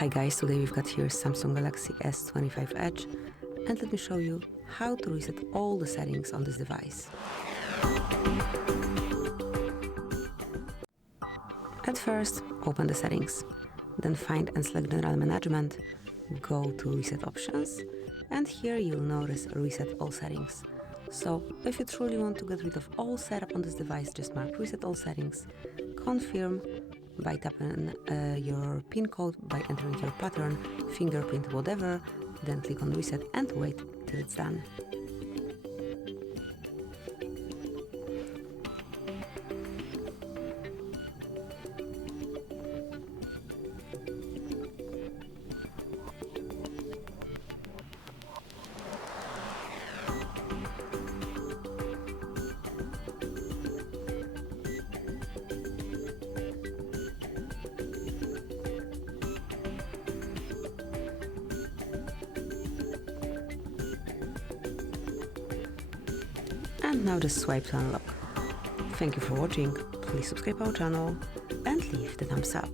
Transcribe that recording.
Hi guys, today we've got here Samsung Galaxy S25 Edge, and let me show you how to reset all the settings on this device. At first, open the settings, then find and select General Management, go to Reset Options, and here you'll notice Reset All Settings. So, if you truly want to get rid of all setup on this device, just mark Reset All Settings, confirm by tapping your PIN code, by entering your pattern, fingerprint, whatever, then click on Reset and wait till it's done. And now just swipe to unlock. Thank you for watching, please subscribe our channel and leave the thumbs up.